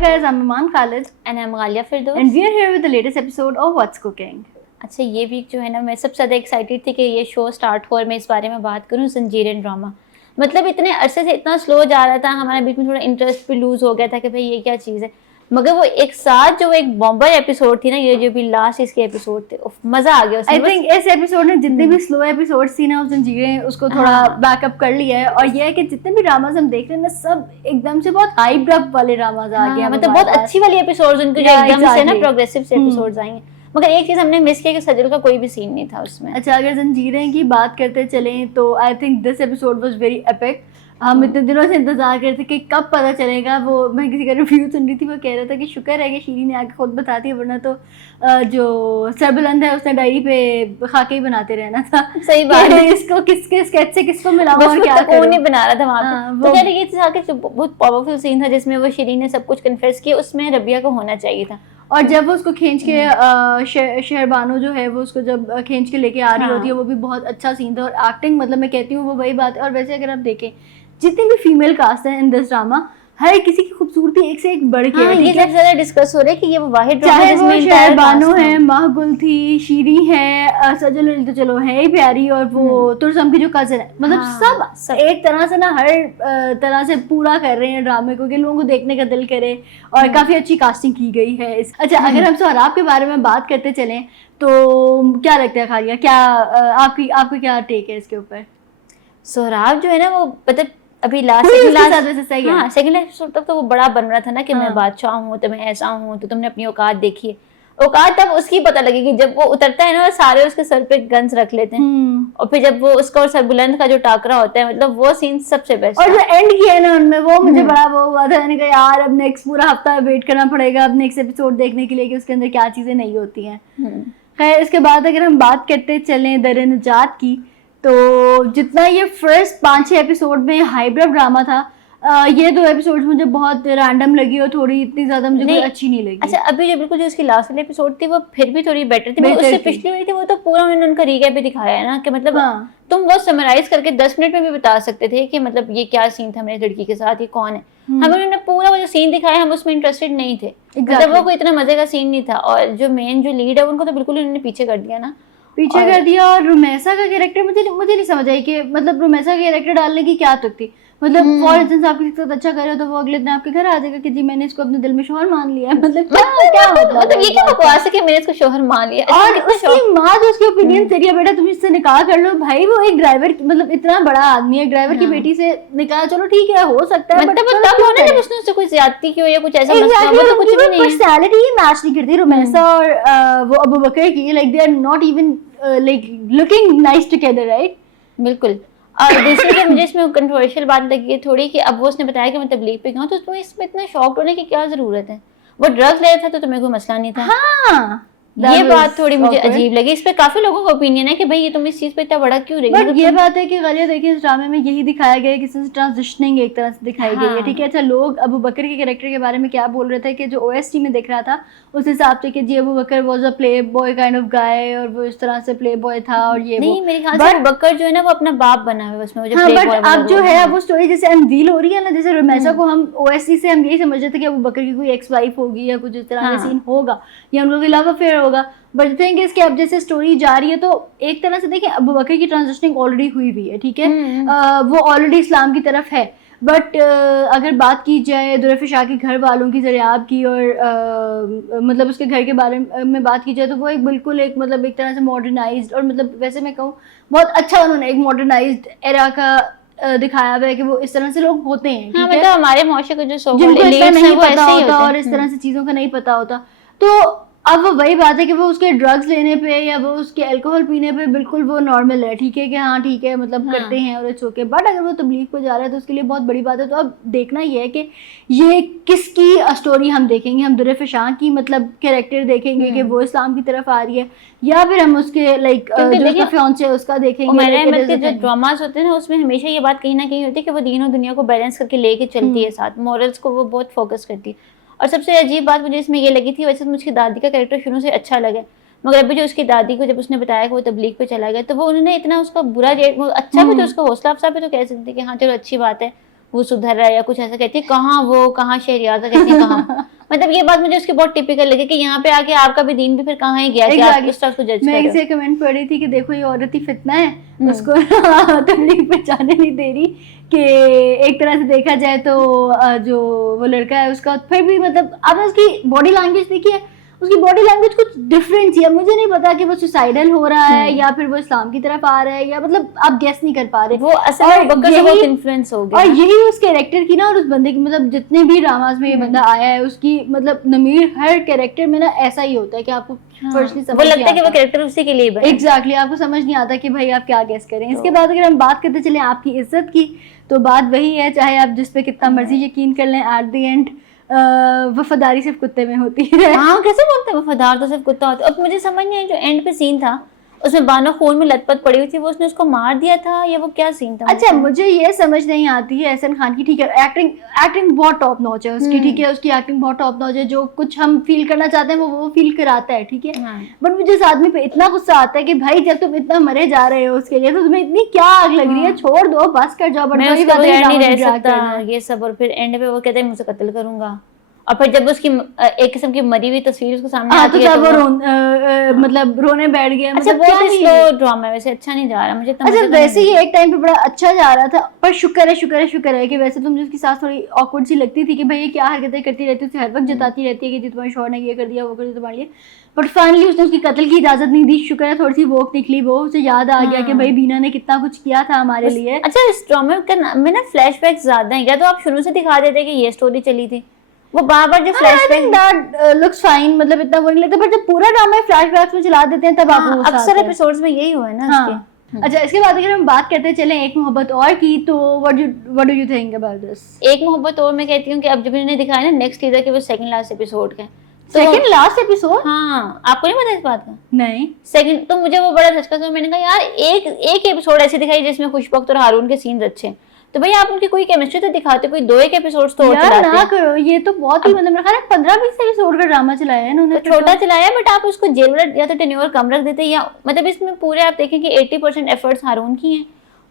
guys, I'm Iman Khalid and I'm Ghalia Firdaus and we are here with the latest episode of What's Cooking. अच्छा ये week जो है ना मैं सबसे ज़्यादा एक्साइटेड थी कि ये शो स्टार्ट हो और मैं इस बारे में बात करूँ जंजीरें ड्रामा। मतलब इतने अरसे से इतना स्लो जा रहा था, हमारे बीच में थोड़ा इंटरेस्ट भी लूज़ हो गया था कि भाई ये क्या चीज़ है, मगर वो एक साथ जो एक बॉम्बर एपिसोड थी ना, ये जो भी लास्ट इसके एपिसोड थे, मज़ा आ गया। आई थिंक इस एपिसोड ने जितने भी स्लो एपिसोड थी ना, उस जंजीरें उसको थोड़ा बैकअप कर लिया है। और ये है कि जितने भी ड्रामास हम देख रहे हैं ना, सब एकदम से बहुत हाइप अप वाले ड्रामास आ गए हैं। मतलब बहुत अच्छी वाली एपिसोड्स उनके जो एकदम से ना प्रोग्रेसिव से एपिसोड्स आएंगे। मगर एक चीज हमने मिस किया कि सजल का कोई भी सीन नहीं था उसमें। अच्छा, अगर जंजीरें की बात करते चलें तो I think this episode was very epic. हम इतने दिनों से इंतजार कर रहे थे कि कब पता चलेगा। वो मैं किसी का रिव्यू सुन रही थी, वो कह रहा था कि शुक्र है कि शीरी ने आके खुद बताती है, वरना तो जो सरबुलंद है उसने डायरी पे खाके ही बनाते रहना था। सही बात है। इसको किसके स्केच से किसको मिलाऊं और क्या करूं, नहीं बना रहा था वहाँ पे। तो कह रही थी आके बहुत पावरफुल सीन था जिसमें वो शीरी ने सब कुछ कन्फेस किया, उसमें रबिया को होना चाहिए था। और जब वो उसको खींच के शहरबानो जो है वो उसको जब खींच के लेके आ रही होती है, वो भी बहुत अच्छा सीन था। और एक्टिंग मतलब मैं कहती हूँ वो वही बात है। और वैसे अगर आप देखें जितनी भी फीमेल कास्ट है इन दिस ड्रामा, हर किसी की खूबसूरती एक से एक बढ़ के है। ये सबसे ज्यादा डिस्कस हो रहा है कि ये वो वाहिद ड्रामा चाहे वो शहरबानो है, महगुल थी, शीरी है, सजल तो चलो है ही प्यारी, और वो तुरसम की जो कजन है, मतलब सब एक तरह से ना हर तरह से पूरा कर रहे हैं ड्रामे को कि लोगों को देखने का दिल करे। और काफी अच्छी कास्टिंग की गई है। अच्छा, अगर हम सोहराब के बारे में बात करते चलें तो क्या लगता है खालिया, क्या आपको क्या टेक है इसके ऊपर? सोहराब जो है ना वो मतलब अभी सेकंड एपिसोड तक तो वो बड़ा बन रहा था ना कि मैं बादशाह हूँ तो मैं ऐसा हूँ, तो तुमने अपनी औकात देखी है। औकात तब उसकी पता लगेगी जब वो उतरता है ना, सारे उसके सर पे गन्स रख लेते हैं। और फिर जब वो उसका और सरबुलंद का जो टाकरा होता है, मतलब वो सीन सबसे बेस्ट। और जो एंड किया है ना उनमें, वो मुझे बड़ा वो हुआ था। मैंने कहा यार अब नेक्स्ट पूरा हफ्ता वेट करना पड़ेगा अब नेक्स्ट एपिसोड देखने के लिए कि उसके अंदर क्या चीजें नहीं होती हैं। खैर, इसके बाद अगर हम बात करते चलें दर निजात की, तो जितना ये फर्स्ट 5-6 एपिसोड में हाइब्रिड ड्रामा था, ये 2 एपिसोड मुझे बहुत रैंडम लगी और थोड़ी इतनी ज्यादा मुझे कोई अच्छी नहीं लगी। अच्छा, अभी जो बिल्कुल जो उसकी लास्ट वाली एपिसोड थी वो फिर भी थोड़ी बेटर थी। उससे पिछली वाली थी वो तो पूरा उन्होंने उनका रीकैप भी दिखाया है ना कि मतलब तुम वो समराइज करके 10 मिनट में भी बता सकते थे कि मतलब ये क्या सीन था मेरी लड़की के साथ, ये कौन है। हमें उन्होंने पूरा वो जो सीन दिखाया, हम उसमें इंटरेस्टेड नहीं थे। मतलब वो कोई इतना मजे का सीन नहीं था। और जो मेन जो लीड है उनको तो बिल्कुल उन्होंने पीछे कर दिया ना, पीछे कर दिया। और रुमैसा का कैरेक्टर मुझे नहीं समझ आई कि मतलब रुमैसा का कैरेक्टर डालने की क्या तुक थी। मतलब फॉर इंस्टेंस आप किसी के साथ अच्छा करे तो वो अगले दिन आपके घर आ जाएगा कि जी मैंने इसको अपने दिल में शोहर मान लिया है। मतलब क्या मतलब ये क्या बकवास है कि मैंने इसको शोहर मान लिया। और उसकी माँ जो उसकी ओपिनियन तेरी है बेटा तुम इससे निकाह कर लो। भाई वो एक ड्राइवर, मतलब इतना बड़ा आदमी है, ड्राइवर की बेटी से निकाह, चलो ठीक है हो सकता है, मतलब तब होना जब उसने उससे कोई ज्यादती की हो या कुछ ऐसा मसला हो, तो कुछ भी नहीं है। पर्सनालिटी ही मैच नहीं करती रुमैसा और वो अबू बकर की। Like they are not even like looking nice together, right? बिल्कुल। और दूसरी जो मुझे इसमें कंट्रोवर्शियल बात लगी है थोड़ी कि अब वो उसने बताया कि मैं तबलीग पे गया हूँ, तो तुम्हें इसमें इतना शॉक होने की क्या जरूरत है? वो ड्रग्स ले रहा था तो तुम्हें कोई मसला नहीं था। हाँ, ये बात थोड़ी मुझे अजीब लगी। इस पे काफी लोगों का ओपिनियन है कि भाई ये तुम इस चीज पे इतना बड़ा क्यों रही। बट ये बात है कि गलिया देखिए इस ड्रामे में यही दिखाया गया है कि ट्रांजिशनिंग एक तरह से दिखाई गई है, ठीक है। अच्छा, लोग अबू बकर के कैरेक्टर के बारे में क्या बोल रहे थे कि जो ओएसटी में दिख रहा था उस हिसाब से कि जी Abu Bakar was a play boy kind of guy, और वो इस तरह से प्ले बॉय था। और ये नहीं, मेरे ख्याल से अबू बकर जो है ना वो अपना बाप बना हुआ है उसमें। बट अब जो है वो स्टोरी जैसे अनवील हो रही है ना, जैसे रुमैसा को हम ओएसटी से हम यही समझ रहे थे कि अबू बकर की कोई एक्स वाइफ होगी या कुछ इस तरह का सीन होगा या उन लोगों के लव अफेयर होगा। बट थिंग इज कि अब जैसे स्टोरी जा रही है तो एक तरह से देखिए अबू बकर की ट्रांजिशनिंग ऑलरेडी हुई हुई है, ठीक है। वो ऑलरेडी इस्लाम की तरफ है। बट अगर बात की जाए दुरैफ शाह के घर वालों की, ज़रियाब की, और मतलब उसके घर के बारे में बात की जाए तो वो एक बिल्कुल एक मतलब एक तरह से मॉडर्नाइज्ड, और मतलब वैसे मैं कहूँ बहुत अच्छा उन्होंने एक मॉडर्नाइज्ड एरा का दिखाया हुआ है कि वो इस तरह से लोग होते हैं। हाँ, मतलब हमारे मुआशरे को जो जिनको इतना नहीं पता होता और इस तरह से चीज़ों का नहीं पता होता, तो अब वो वही बात है कि वो उसके ड्रग्स लेने पे या वो उसके अल्कोहल पीने पे बिल्कुल वो नॉर्मल है, ठीक है कि हाँ ठीक है मतलब करते हैं और इट्स ओके। बट अगर वो तबलीग पे जा रहा है तो उसके लिए बहुत बड़ी बात है। तो अब देखना ये है कि ये किसकी स्टोरी हम देखेंगे। हम दुरैफ शाह की मतलब कैरेक्टर देखेंगे कि वो इस्लाम की तरफ आ रही है, या फिर हम उसके लाइक जो उसका फियांसे है उसका देखेंगे। उमैर अहमद के जो ड्रामास होते हैं ना उसमें हमेशा ये बात कहीं ना कहीं होती है कि वो दीन और दुनिया को बैलेंस करके लेके चलती है, साथ मॉरल्स को वो बहुत फोकस करती है। और सबसे अजीब बात मुझे इसमें ये लगी थी, वैसे तो मुझे दादी का कैरेक्टर शुरू से अच्छा लगा, मगर अभी जो उसकी दादी को जब उसने बताया कि वो तबलीग पे चला गया तो वो उन्होंने इतना उसका बुरा अच्छा भी तो उसका हौसला अफजा भी तो कह सकते कि हाँ चलो अच्छी बात है वो सुधर रहा है या कुछ ऐसा कहती है, कहाँ वो, कहाँ शहरियार कहती है कहाँ। मतलब ये बात मुझे उसकी बहुत टिपिकल लगी कि यहाँ पे आके आपका भी दीन भी फिर कहाँ ही गया कि आप इस तरह को जज कर रहे हो। मैं इसे कमेंट पढ़ रही थी कि देखो ये औरत ही फितना है, उसको तबलीग पहचाने नहीं दे रही कि एक तरह से देखा जाए तो जो वो लड़का है उसका फिर भी मतलब आपने उसकी बॉडी लैंग्वेज देखी है, उसकी बॉडी लैंग्वेज कुछ डिफरेंट है। मुझे नहीं पता कि वो सुसाइडल हो रहा है या फिर वो इस्लाम की तरफ आ रहा है, या मतलब आप गेस नहीं कर पा रहे। वो असल में बकर से बहुत इन्फ्लुएंस हो गया। और यही उस कैरेक्टर की ना, और उस बंदे की मतलब जितने भी ड्रामास में ये बंदा आया है उसकी मतलब नमीर हर कैरेक्टर में ना ऐसा ही होता है कि आपको फर्स्टली समझ वो लगता है कि वो कैरेक्टर उसी के लिए बना। एग्जैक्टली, आपको समझ नहीं आता कि भाई आप क्या गेस करें। इसके बाद अगर हम बात करते चले आपकी इज्जत की, तो बात वही है, चाहे आप जिस पे कितना मर्जी यकीन कर लें, एट द एंड वफादारी सिर्फ कुत्ते में होती है। हाँ, कैसे बोलते हैं वफादार तो सिर्फ कुत्ता होता है। अब मुझे समझ नहीं आया जो एंड पे सीन था उसमें बानो खून में लथपथ पड़ी हुई थी, वो उसने उसको मार दिया था या वो क्या सीन था? अच्छा, मुझे ये समझ नहीं आती है एहसान खान की, ठीक है एक्टिंग बहुत टॉप नॉच है उसकी, ठीक है उसकी एक्टिंग बहुत टॉप नॉच है, जो कुछ हम फील करना चाहते हैं वो फील कराता है, ठीक है। बट मुझे इस आदमी पे इतना गुस्सा आता है कि भाई जब तुम इतना मरे जा रहे हो उसके लिए तो तुम्हें इतनी क्या आग लग रही है, छोड़ दो बस कर जाओ। मैं उसके बगैर नहीं रह सकता ये सब। और फिर एंड पे वो कहते हैं मुझे कत्ल करूंगा, और फिर जब उसकी एक किस्म की मरी हुई तस्वीर उसको सामने आती है तो वो मतलब रोने बैठ गया। अच्छा, बहुत स्लो ड्रामा है वैसे, अच्छा नहीं जा रहा मुझे। अच्छा, वैसे ही एक टाइम पे बड़ा अच्छा जा रहा था, पर शुक्र है कि वैसे तो मुझे उसकी सास थोड़ी ऑकवर्ड सी लगती थी कि भाई ये क्या हरकतें करती रहती है, उसे हर वक्त जताती रहती है कि जी तुम्हारे शौहर ने ये कर दिया वो कर दिया तुम्हारे लिए। बट फाइनली उसने उसकी कत्ल की इजाजत नहीं दी, शुक्र है थोड़ी सी वोक निकली, वो उसे याद आ गया कि भाई बीना ने कितना कुछ किया था हमारे लिए। अच्छा, इस ड्रामे में ना फ्लैशबैक ज्यादा है, या तो आप शुरू से दिखा देते कि ये स्टोरी चली थी, वो बार-बार जो फ्लैशबैक दैट लुक्स फाइन, मतलब इतना वो नहीं लगता, पर जब पूरा ड्रामा फ्लैशबैक्स में चला देते हैं तब आपको अक्सर एपिसोड्स में यही हुआ है ना उसके। अच्छा, इसके बाद अगर हम बात करते चले एक मोहब्बत और की, तो what do you think about this? एक मोहब्बत और मैं कहती हूँ कि अब जब इन्होंने दिखाया ना नेक्स्ट सीजन के वो सेकंड लास्ट एपिसोड का, सेकंड लास्ट एपिसोड, हाँ आपको नहीं पता इस बात का? नहीं, सेकंड तो मुझे वो बड़ा झटका था। मैंने कहा यार एक एपिसोड ऐसे दिखाई जिसमें खुशबख्त और हारून के सीन्स अच्छे हैं, तो भाई आप उनकी कोई केमिस्ट्री तो दिखाते, कोई दो एक एपिसोड्स तो और चलाते। ना करो, ये तो बहुत ही मतलब मेरा ख्याल है 15-20 एपिसोड का ड्रामा चलाया है इन्होंने, तो छोटा चलाया, बट आप उसको जेल वाला या तो टेन्योर कम रख देते, या मतलब इसमें पूरे आप देखें कि 80% एफर्ट्स हारून की हैं।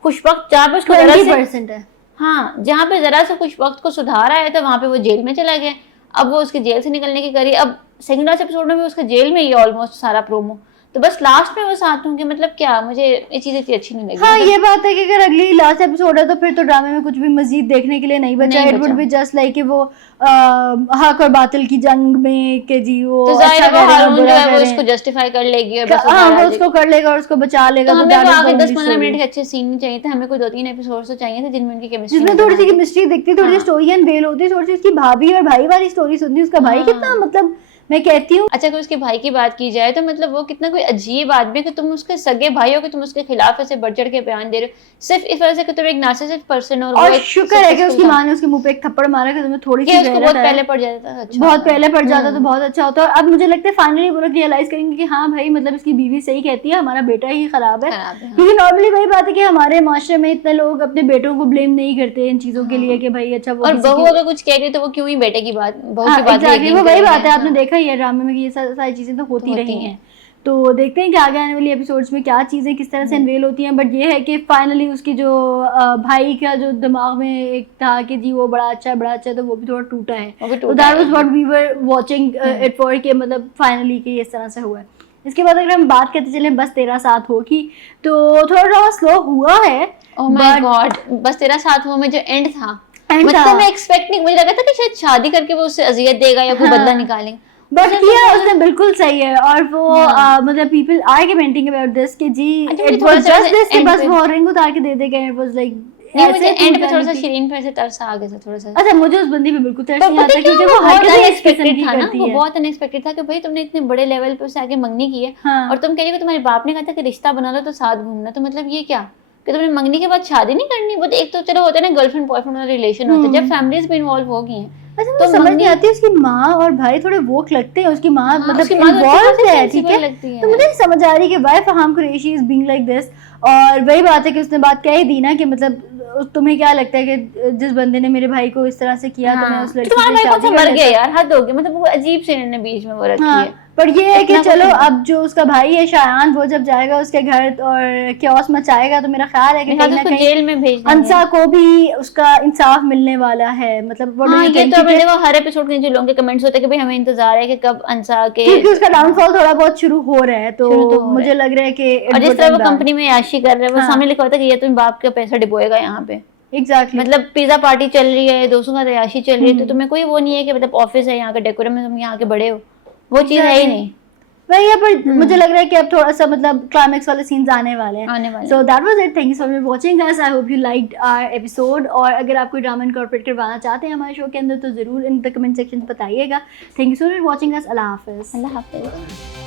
खुशबख्त जहाँ पे उसको 20% है, हाँ जहाँ पे जरा सा खुशबख्त को सुधार आया था वहां पे वो जेल में चला गया, अब वो उसके जेल से निकलने की करी। अब सेकंड लास्ट एपिसोड में भी उसका जेल में ही ऑलमोस्ट सारा प्रोमो, तो बस लास्ट में वो साथ होंगे, मतलब क्या मुझे ये चीज इतनी अच्छी नहीं लगी। हाँ, ये बात है कि अगर अगली लास्ट एपिसोड है तो फिर तो ड्रामे में कुछ भी मजीद देखने के लिए नहीं बचा। It would be just like कि वो हक और बातिल की जंग में के जी वो तो अच्छा वो हारून जो है वो उसको जस्टिफाई कर लेगी और बस वो उसको कर लेगा और उसको बचा लेगा। तो हमें आगे 10-15 मिनट के अच्छे सीन नहीं चाहिए थे, हमें कोई 2-3 एपिसोड तो चाहिए थे जिनमें उनकी केमिस्ट्री, जिसमें थोड़ी सी केमिस्ट्री दिखती, थोड़ी सी स्टोरी अनवेल होती, थोड़ी सी उसकी भाभी और भाई वाली स्टोरी सुनती, उसका भाई कितना मतलब मैं कहती हूँ। अच्छा, अगर उसके भाई की बात की जाए तो मतलब वो कितना कोई अजीब आदमी है कि तुम उसके सगे भाई हो कि तुम उसके खिलाफ ऐसे बढ़ चढ़ के बयान दे रहे हो सिर्फ इस वजह से कि तुम एक नार्सिसिस्ट पर्सन हो। और शुक्र है कि उसकी माँ ने उसके मुंह पे एक थप्पड़ मारा कि तुम्हें थोड़ी सी उसको बहुत पहले पड़ जाता था, अच्छा बहुत पहले पड़ जाता तो बहुत अच्छा होता। और अब मुझे लगता है फाइनली वो लोग रियलाइज करेंगे कि हाँ भाई मतलब इसकी बीवी सही कहती है, हमारा बेटा ही खराब है। क्योंकि नॉर्मली वही बात है कि हमारे माशरे में इतने लोग अपने बेटों को ब्लेम नहीं करते इन चीजों के लिए कि भाई अच्छा वो, और बहू अगर कुछ कह रही तो वो क्यों ही बेटे की बात, बहू की बात वो वही बात है। आपने देखा ही है ड्रामे में कि ये सारी चीजें तो होती रही हैं। तो देखते हैं कि आगे आने वाली एपिसोड्स में क्या चीजें किस तरह से अनवेल होती हैं। बट ये है कि फाइनली उसकी जो भाई का जो दिमाग में एक था कि जी वो बड़ा अच्छा है, तो वो भी थोड़ा टूटा है। तो that was what we were watching it for, कि मतलब फाइनली कि इस तरह से हुआ है। इसके बाद अगर हम बात करते चलें बस तेरा साथ हो की, तो थोड़ा थोड़ा स्लो हुआ है। ओह माय गॉड, बस तेरा साथ हो में जो एंड था मतलब मैं एक्सपेक्ट नहीं, मुझे लगा था कि शायद शादी करके वो उससे अजियत देगा या कोई बदला निकालेंगे, बट किया उसने बिल्कुल सही है। और वो मतलब people are commenting about this कि जी इट वाज जस्ट दिस कि बस वो रिंग उतार के दे देगा। इट वाज लाइक मुझे एंड पे थोड़ा सा शिरीन पे से तरस आ गया था थोड़ा सा। अच्छा, मुझे उस बंदी पे बिल्कुल तरस नहीं आता क्योंकि वो बहुत अनएक्सपेक्टेड था ना, वो बहुत अनएक्सपेक्टेड था कि भाई तुमने इतने बड़े लेवल पे उससे आगे मंगनी की है और तुम कह रही हो कि तुम्हारे बाप ने कहा था कि रिश्ता बना लो तो साथ घूमना, तो मतलब ये क्या कि तुमने मंगनी के बाद शादी नहीं करनी? वो एक तो चलो होता है ना गर्लफ्रेंड बॉयफ्रेंड वाला रिलेशन होता है, जब फैमिलीज भी इन्वॉल्व हो गई हैं। अच्छा, तो समझ नहीं आती उसकी माँ और भाई थोड़े वोक लगते हैं, उसकी माँ मतलब इन्वॉल्व है, ठीक है। तो मुझे नहीं समझ आ रही कि why Faham Qureshi is being like this. और वही बात है कि उसने बात कह ही दी ना कि मतलब तुम्हें क्या लगता है कि जिस बंदे ने मेरे भाई को इस तरह से किया तो मैं उस लड़की से शादी कर लेता। मर गया यार, हद हो गई, मतलब वो अजीब से इन्होंने बीच में वो रखी है। पर ये है कि इतना चलो कुछ नहीं। अब जो उसका भाई है शायान, वो जब जाएगा उसके घर और क्योस मचाएगा, तो मेरा ख्याल है कि मेरे कहीं ख्याल ना से उसको कहीं जेल में भेज देंगे। अंसा को भी उसका इंसाफ मिलने वाला है। मतलब what do हाँ you ये think? तो अब क्योंकि देखो हर एपिसोड के नीचे लोगों के कमेंट्स होते हैं कि भाई हमें इंतजार है कि कब अंसा के क्योंकि उसका डाउनफॉल थोड़ा बहुत शुरू हो रहा है, शुरू तो तो हो रहा मुझे है। लग रहा है कि और जिस तरह वो कंपनी में याशी कर रहा है, वो हाँ। सामने लिखा होता है कि ये तुम बाप का पैसा डिबोएगा यहाँ पे। एग्जैक्टली मतलब पिज्जा पार्टी चल रही है, दोस्तों का याशी चल रही है, तो तुम्हें कोई वो नहीं है कि मतलब ऑफिस है यहाँ का डेकोरम में, तुम यहाँ के बड़े हो, वो चीज है ही नहीं। वही है, पर मुझे लग रहा है कि अब थोड़ा सा मतलब क्लाइमेक्स वाले सीन्स आने वाले हैं। आने वाले so that was it, thank you so much watching us, I hope you liked our episode. और अगर आप कोई ड्रामा इनकॉर्पोरेट करवाना चाहते हैं हमारे शो के अंदर, तो जरूर इन द कमेंट सेक्शन बताइएगा। Thank you so much watching us. अल्लाह हाफिज़। अल्लाह हाफिज।